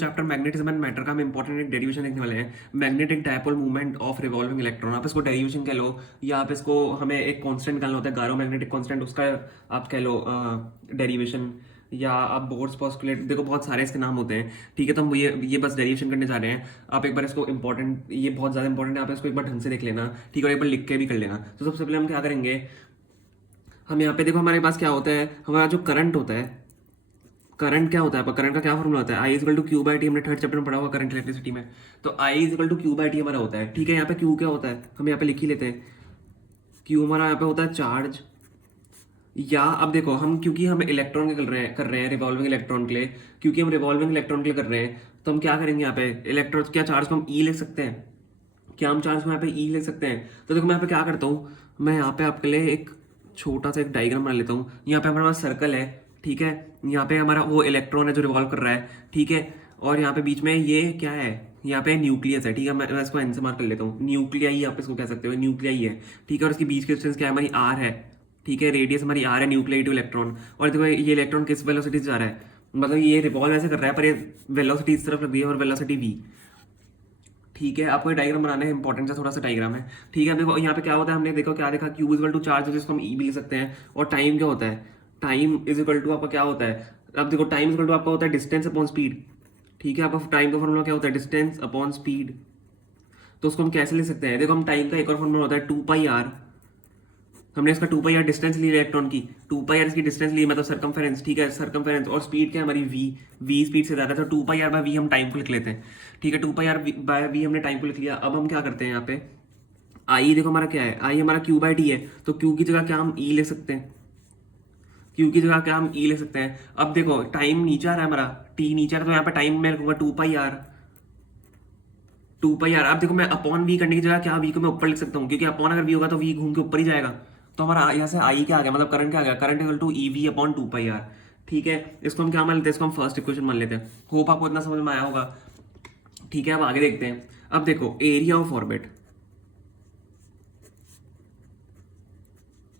Chapter magnetism and matter का हम important एक डेरिवेशन देखने वाले हैं। Magnetic dipole movement of revolving electron, आप इसको डेरिवेशन कह लो या आप इसको हमें एक कांस्टेंट निकालना होता है गारो मैग्नेटिक कांस्टेंट, उसका आप कह लो डेरिवेशन, या आप बोर्ड्स पोस्टुलेट, देखो बहुत सारे इसके नाम होते हैं। ठीक है, तो हम ये बस डेरिवेशन करने जा रहे हैं। आप एक बार इसको इंपॉर्टेंट, ये बहुत ज़्यादा इंपॉर्टेंट है, आप इसको एक बार ढंग से देख लेना। ठीक है, और एक बार लिख के भी कर लेना। तो सबसे पहले हम क्या करेंगे, हम यहाँ पे देखो हमारे पास क्या होता है, हमारा जो करंट होता है, करंट क्या होता है, करंट का क्या फॉर्मूला होता है, I is equal to Q by T. हमने थर्ड चैप्टर में पढ़ा हुआ करंट इलेक्ट्रिसिटी में। तो I is equal to Q by T हमारा होता है। ठीक है, यहाँ पे क्यू क्या होता है हम यहाँ पे लिख ही लेते हैं। क्यू हमारा यहाँ पे होता है चार्ज, या अब देखो हम क्योंकि हम इलेक्ट्रॉन के कर रहे हैं रिवॉल्विंग इलेक्ट्रॉन के लिए, क्योंकि हम रिवॉल्विंग इलेक्ट्रॉन के लिए कर रहे हैं, तो हम क्या करेंगे यहाँ पे इलेक्ट्रॉन, क्या चार्ज को हम ई लिख सकते हैं, क्या हम चार्ज को यहाँ पे ई लिख सकते हैं। तो देखो मैं यहाँ पे क्या करता हूँ, मैं यहाँ पे आपके लिए एक छोटा सा एक डायग्राम बना लेता हूँ। यहाँ पे हमारे पास सर्कल है, ठीक है, यहाँ पे हमारा वो इलेक्ट्रॉन है जो रिवॉल्व कर रहा है, ठीक है, और यहाँ पे बीच में ये क्या है, यहाँ पे न्यूक्लियस है। ठीक है, मैं इसको एन से मार्क कर लेता हूँ, न्यूक्लियाई आप इसको कह सकते हो, न्यूक्लियाई है। ठीक है, और इसकी बीच की डिस्टेंस क्या है, हमारी आर है। ठीक है, रेडियस हमारी आर है, न्यूक्लियाई टू इलेक्ट्रॉन। और देखो ये इलेक्ट्रॉन किस वेलोसिटी से जा रहा है, मतलब ये रिवॉल्व ऐसे कर रहा है पर ये वेलोसिटी इस तरफ लग रही है और वेलोसिटी वी। ठीक है, आपको ये डायग्राम बनाना है, इंपॉर्टेंट सा थोड़ा सा डायग्राम है। ठीक है, देखो यहाँ पे क्या होता है, हमने देखो क्या देखा, क्यू इक्वल टू चार्ज, जिसको हम ई भी लिख सकते हैं। और टाइम क्या होता है, टाइम इज इक्वल टू आपका क्या होता है, अब देखो टाइम इक्वल टू आपका होता है डिस्टेंस अपॉन स्पीड। ठीक है, आपका टाइम का फॉर्मूला क्या होता है, डिस्टेंस अपॉन स्पीड। तो उसको हम कैसे लिख सकते हैं, देखो हम टाइम का एक और फॉर्मूला होता है 2πr। हमने इसका 2πr डिस्टेंस ली इलेक्ट्रॉन की, 2πr इसकी डिस्टेंस ली, मतलब सरकमफेरेंस। ठीक है, सरकमफेरेंस, और स्पीड क्या है हमारी v स्पीड से ज़्यादा, तो 2πr बाय v हम टाइम को लिख लेते हैं। ठीक है, 2πr बाय v हमने टाइम को लिख लिया। अब हम क्या करते हैं यहाँ पे, आई देखो हमारा क्या है, आई हमारा क्यू बाई टी है, तो क्यू की जगह क्या हम ई लिख सकते हैं, क्यू की जगह क्या हम ई लिख सकते हैं। अब देखो टाइम नीचे आ रहा है हमारा, टी नीचे आ रहा है, तो यहाँ पे टाइम में रखूंगा 2πr, 2πr। अब देखो मैं अपॉन वी करने की जगह क्या वी को मैं ऊपर लिख सकता हूँ, क्योंकि अपॉन अगर वी होगा तो वी घूम के ऊपर ही जाएगा। तो हमारा यहाँ से आई क्या आ गया, मतलब करंट क्या आ गया, current equal to E V upon 2πr। ठीक है, इसको हम क्या मान लेते हैं, इसको हम फर्स्ट इक्वेशन मान लेते हैं। होप आपको इतना समझ में आया होगा। ठीक है, अब आगे देखते हैं। अब देखो area of orbit,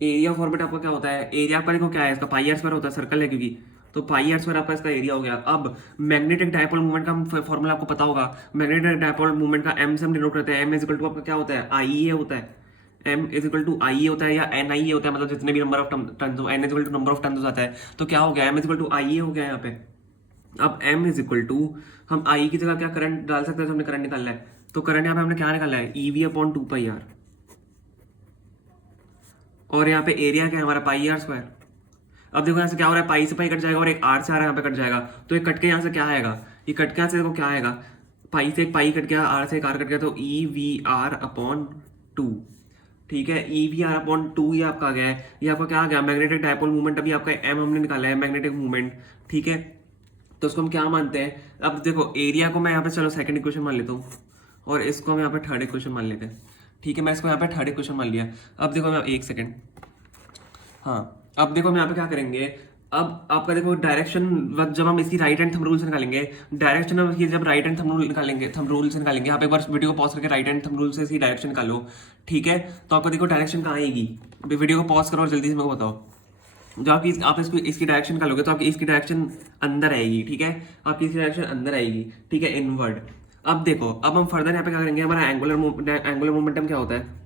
area of orbit आपका क्या होता है, एरिया आपका देखो क्या है, इसका पाई आर स्क्वायर होता है, सर्कल है क्योंकि, तो पाई आर स्क्वायर आपका इसका एरिया हो गया। अब मैग्नेटिक डायपोल मूवमेंट का फॉर्मूला आपको पता होगा, मैग्नेटिक डायपोल मूवमेंट का एम से हम डिनोट करते हैं। एम इज इक्वल टू आपका क्या होता है, आई ए होता है, M is equal to I ए होता है, या एन आई ए होता है, मतलब जितने भी नंबर ऑफ टर्न्स हो, N is equal to number of turns आता है। तो क्या हो गया, M is equal to I A हो गया यहाँ पे। अब एम इज इक्वल टू, हम आई की जगह क्या करंट डाल सकते हैं, तो हमने करंट निकालना है, तो करंट यहाँ पे हमने क्या निकाला है, ई वी अपॉन 2πr। और यहाँ पे एरिया क्या है हमारा, पाई आर स्क्वायर। अब देखो यहाँ से क्या हो रहा है, पाई से पाई कट जाएगा और एक आर से आर यहाँ पे कट जाएगा, तो ये कट के यहाँ से क्या आएगा, ये कट के यहाँ से देखो क्या आएगा, पाई से एक पाई कट गया, आर से एक आर कट गया, तो ई वी आर अपॉन 2। ठीक है, ई वी आर अपॉन 2 ये आपका आ गया है। ये आपका क्या आ गया, मैग्नेटिक डायपोल मूवमेंट। अभी आपका एम हमने निकाला है, मैग्नेटिक मूवमेंट। ठीक है, तो उसको हम क्या मानते हैं, अब देखो एरिया को मैं यहाँ पे चलो सेकंड इक्वेशन मान लेता हूँ, और इसको हम यहाँ पे थर्ड इक्वेशन मान लेते हैं। ठीक है, मैं इसको यहाँ पे थर्ड इक्वेशन मान लिया। अब देखो मैं एक सेकेंड, हाँ अब देखो हम यहाँ पे क्या करेंगे, अब आपका देखो डायरेक्शन, जब हम इसकी राइट हैंड थंब रूल से निकालेंगे, डायरेक्शन ऑफ इसकी जब राइट हैंड थंब रूल निकालेंगे, थंब रूल से निकालेंगे, आप एक बार वीडियो को पॉज करके राइट हैंड थंब रूल से इसकी डायरेक्शन निकालो। ठीक है, तो आपको देखो डायरेक्शन कहाँ आएगी, वीडियो को पॉज करो और जल्दी से मेरे को बताओ। जो आपकी आप इसको इसकी डायरेक्शन निकालोगे तो आपकी इसकी डायरेक्शन अंदर आएगी। ठीक है, आपकी इसकी डायरेक्शन अंदर आएगी। ठीक है, इनवर्ड। अब देखो, अब हम फर्दर यहाँ पे क्या करेंगे, हमारा एंगुलर मोमेंटम क्या होता है,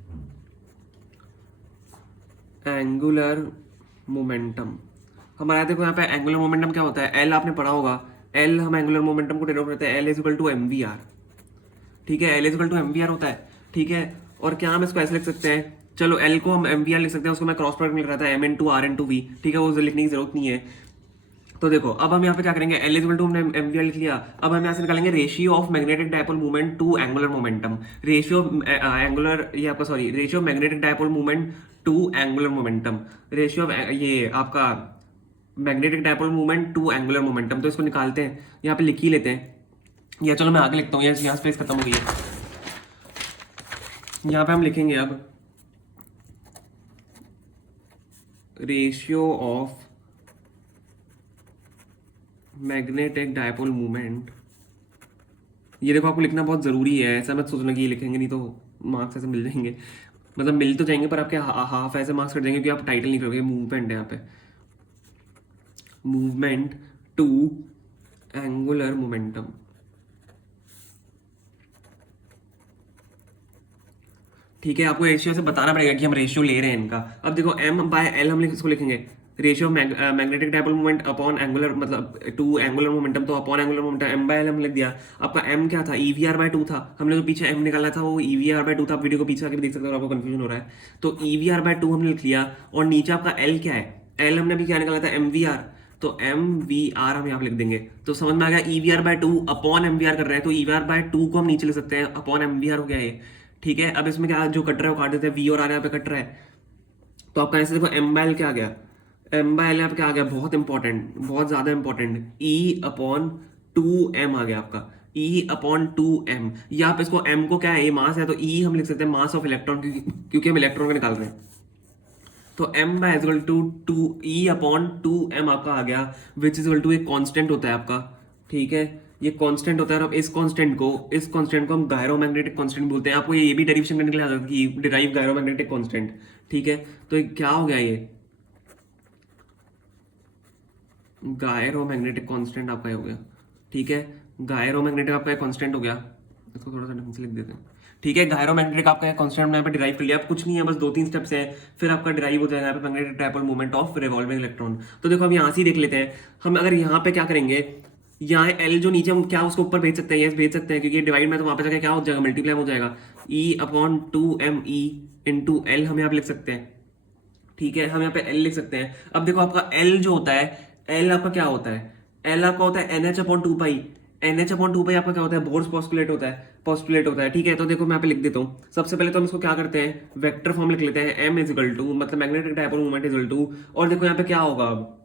एंगुलर मोमेंटम हमारा, देखो यहाँ पे एंगुलर मोमेंटम क्या होता है, एल आपने पढ़ा होगा, एल हम एंगुलर मोमेंटम को डिनोट करते हैं, L is equal to M V R. ठीक है, L is equal to M V R होता है। ठीक है, और क्या हम इसको ऐसे लिख सकते हैं, चलो एल को हम एम वी आर लिख सकते हैं, उसको मैं क्रॉस प्रोडक्ट लिख रहा था, M into R into V. ठीक है, वो लिखने की जरूरत नहीं है। तो देखो अब हम यहाँ पे क्या करेंगे, एल इज इक्वल टू हमने एम वी आर लिख लिया। अब हम यहाँ से निकालेंगे ratio of magnetic dipole movement to angular momentum, ratio angular, ये आपका sorry, ratio magnetic dipole movement to angular momentum, ratio ये आपका magnetic dipole movement to angular momentum. तो इसको निकालते हैं, यहाँ पे लिख ही लेते हैं, या चलो मैं आगे लिखता हूँ, यहाँ स्पेस खत्म हो गई है। यहाँ पे हम लिखेंगे अब ratio of magnetic dipole movement. ये देखो आपको लिखना बहुत ज़रूरी है, ऐसा मत सोचना कि ये लिखेंगे नहीं तो मार्क्स ऐसे मिल जाएंगे, मतलब मिल तो जाएंगे पर आपके हाफ ऐसे मार्क्स कट जाएंगे क्योंकि आप टाइटल नहीं करोगे, मूवमेंट है यहाँ पे, मूवमेंट टू एंगुलर मोमेंटम। ठीक है, आपको रेशियो से बताना पड़ेगा कि हम रेशियो ले रहे हैं इनका। अब देखो m बाय l हम इसको लिखेंगे ratio magnetic dipole moment upon angular, मतलब टू एंगुलर मोमेंटम, तो upon angular momentum m by l हम लिख दिया। आपका m क्या था, EVR/2 था, हमने जो पीछे m निकाला था वो EVR/2 था। आप वीडियो को पीछे आके भी देख सकते हो, आपको कंफ्यूजन हो रहा है। तो EVR/2 हमने लिख लिया, और नीचे आपका l क्या है, l हमने अभी क्या निकाला था, MVR, तो MVR हम यहाँ पे लिख देंगे। तो समझ में आ गया, EVR/2 अपॉन MVR कर रहे हैं, तो EVR/2 को हम नीचे लिख सकते हैं, अपॉन MVR हो गया ये। ठीक है, अब इसमें क्या जो कट रहा है वो काट देते हैं, V और R यहाँ पे कट रहा है, तो आपका ऐसे देखो m बाय l क्या आ गया, m बाय l यहाँ पे क्या आ गया, बहुत इंपॉर्टेंट, बहुत ज्यादा इंपॉर्टेंट, E/2m आ गया आपका, E/2m। या आप इसको m को क्या है, ये मास है, तो E हम लिख सकते हैं मास ऑफ इलेक्ट्रॉन, क्योंकि हम इलेक्ट्रॉन को निकाल रहे हैं। तो m by is equal to 2E/2m आपका आ गया, विच इज इक्वल टू एक कांस्टेंट होता है आपका। ठीक है, ये कांस्टेंट होता है, और अब इस कांस्टेंट को हम गायरोमैग्नेटिक कांस्टेंट बोलते हैं। आपको ये भी डेरिवेशन करने के लिए आ जाता है कि डिराइव गायरोमैग्नेटिक कांस्टेंट। ठीक है, तो ये क्या हो गया, ये गायरोमैग्नेटिक कांस्टेंट आपका ये हो गया। ठीक है, गायरोमैग्नेटिक आपका कांस्टेंट हो गया, इसको थोड़ा सा ढंग से लिख देते हैं। ठीक है, गायरोमैग्नेटिक आपका कांस्टेंट हमने यहाँ पे डिराइव कर लिया। अब कुछ नहीं है, बस 2-3 स्टेप्स हैं, फिर आपका डिराइव हो जाएगा यहाँ पे magnetic dipole moment of revolving electron. तो देखो हम यहाँ से ही देख लेते हैं, हम अगर यहाँ पे क्या करेंगे, यहाँ एल जो नीचे हम क्या उसको ऊपर भेज सकते हैं, यस भेज सकते हैं, क्योंकि डिवाइड में तो वहाँ पे जाके क्या हो जाएगा, मल्टीप्लाई हो जाएगा, E/2me इंटू एल हम यहाँ पे लिख सकते हैं। ठीक है, हम यहाँ पे एल लिख सकते हैं। अब देखो आपका एल जो होता है, एल आपका क्या होता है, एल आपका होता है NH/2 पाई। NH/2 पाई आपका क्या होता है, बोर्स पोस्टुलेट होता है। ठीक है, तो देखो मैं यहाँ पे लिख देता हूँ। सबसे पहले तो हम इसको क्या करते हैं, वेक्टर फॉर्म लिख लेते हैं, m इज इक्वल टू, मतलब magnetic dipole moment is equal to, और देखो यहाँ पे क्या होगा अब,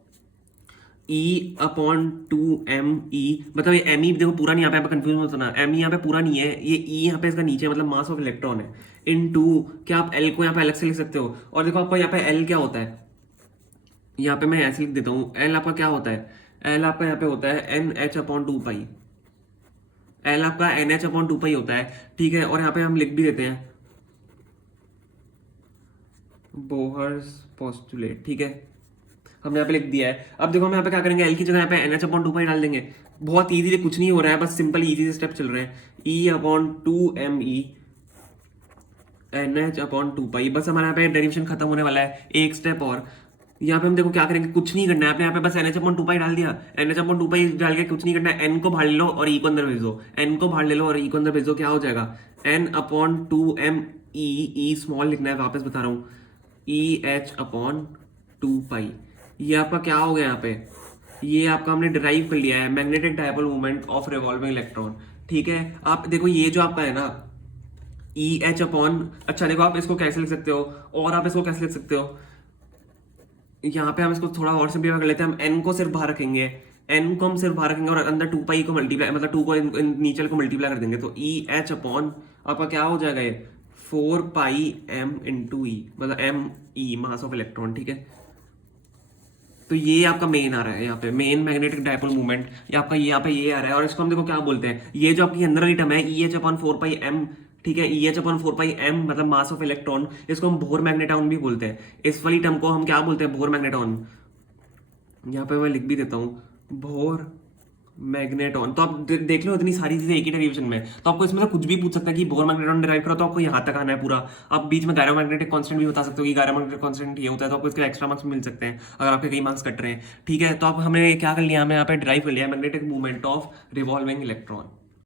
E/2me, मतलब ये me देखो पूरा नहीं, यहाँ पे कंफ्यूज मत होना, me यहाँ पे पूरा नहीं है, ये E यहाँ पे इसका नीचे मतलब मास ऑफ इलेक्ट्रॉन है, इनटू क्या आप L को यहाँ पे अलग से लिख सकते हो। और देखो आपको यहाँ पे L क्या होता है, यहाँ पे मैं ऐसे लिख देता हूँ, L आपका क्या होता है, L आपका यहाँ पे होता है NH/2 पाई, L आपका NH/2 पाई होता है। ठीक है, और यहाँ पे हम लिख भी देते हैं बोहर्स पोस्टुलेट। ठीक है, हमने यहाँ पे लिख दिया है। अब देखो हम यहाँ पे क्या करेंगे, एल की जगह यहाँ पे NH/2 पाई डाल देंगे। बहुत इजी, कुछ नहीं हो रहा है, बस सिंपल इजी से स्टेप चल रहे हैं, E/2me NH/2 पाई। बस हमारे यहाँ पे डेरिवेशन खत्म होने वाला है, एक स्टेप और। यहाँ पे हम देखो क्या करेंगे, कुछ नहीं करना है, आपने यहाँ पे बस NH/2 पाई डाल दिया, NH/2 पाई डाल के कुछ नहीं करना है, n को बाहर ले लो और E को अंदर भेज दो, n को बाहर ले लो और E को अंदर भेज दो, क्या हो जाएगा, N/2me, E स्मॉल लिखना है, वापस बता रहा हूँ, EH/2 पाई। ये आपका क्या हो गया, यहाँ पे ये आपका हमने डिराइव कर लिया है, magnetic dipole moment of revolving electron. ठीक है, आप देखो ये जो आपका है ना, अच्छा देखो आप इसको कैसे लिख सकते हो, और आप इसको कैसे लिख सकते हो, यहाँ पे हम इसको थोड़ा और सिंपलीफाई कर लेते हैं, हम n को सिर्फ बाहर रखेंगे, n को हम सिर्फ बाहर रखेंगे, और अंदर 2 पाई को मल्टीप्लाई, मतलब 2 को नीचे को मल्टीप्लाई कर देंगे, तो EH/ आपका क्या हो जाएगा, ये 4πm इंटू ई, मतलब me मास ऑफ इलेक्ट्रॉन। ठीक है, तो ये आपका मेन आ रहा है, यहाँ पे मेन मैग्नेटिक डायपोल मूवमेंट, ये आपका यहाँ पे ये आ रहा है। और इसको हम देखो क्या बोलते हैं, ये जो आपकी अंदर वाली टर्म है EH/4πm, ठीक है, EH/4πm मतलब मास ऑफ इलेक्ट्रॉन, इसको हम बोर मैग्नेटॉन भी बोलते हैं। इस वाली टर्म को हम क्या बोलते हैं, बोर मैग्नेटॉन। यहाँ पे मैं लिख भी देता हूँ, बोर मैग्नेटॉन। तो आप देख लो इतनी सारी चीजें एक ही डेरिवेशन में, तो आपको इसमें से कुछ भी पूछ सकता है कि बोर मैग्नेटॉन डिराइव करो, तो आपको यहाँ तक आना है पूरा। आप बीच में गायरोमैग्नेटिक कांस्टेंट भी बता सकते हो कि गायरोमैग्नेटिक कांस्टेंट ये होता है, तो आपको इसके एक्स्ट्रा मार्क्स मिल सकते हैं अगर आपके कई मार्क्स कट रहे हैं। ठीक है, तो आप हमने क्या कर लिया, हमने यहाँ पे डिराइव कर लिया magnetic movement of revolving electron.